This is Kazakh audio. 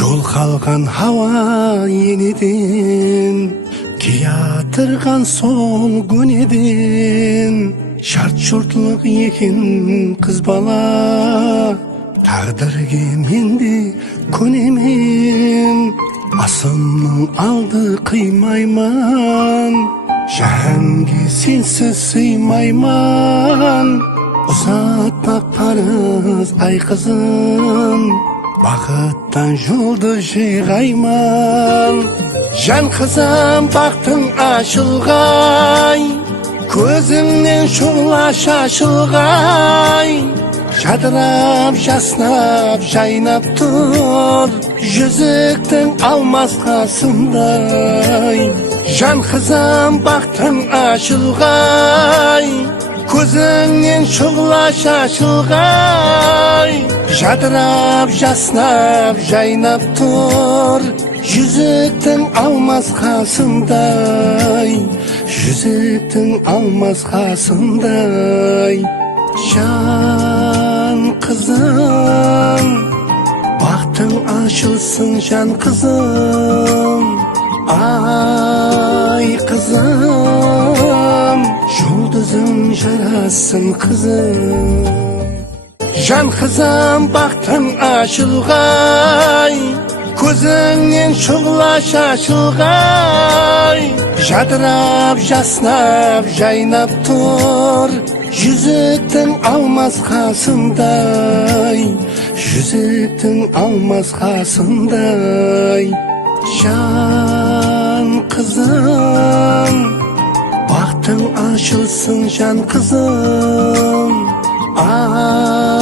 Жол қалған хава енеден, киятырған сол көнеден. Шарт шортлық екен қыз бала, тағдырге менде көнемен. Асымның алды қимайман, жәнге сенсіз сыймайман. Ұзатпақ парыз ай қызым, бақыттан жолды жиғайман. Жан қызым бақтың ашылғай, көзіңнен шұғыла шашылғай. Жадырап жаснап жайнап тұр, жүзіктің алмас қасындай. Жан қызым бақтың ашылғай, көзіңнен шұғыла шашылғай. Жадырап жаснап жайнап тұр, жүзіктің алмас қасындай. Жүзіктің алмас қасындай. Жан қызым, бақтың ашылсын жан қызым. Ай қызым, жұлдызың жарасын қызым. Жан қызым бақтың ашылғай, көзіңнен шұғыла шашылғай. Жадырап жаснап жайнап тұр, жүзіктің алмас қасындай. Жүзіктің алмас қасындай. Жан қызым, бақтың ашылсын жан қызым.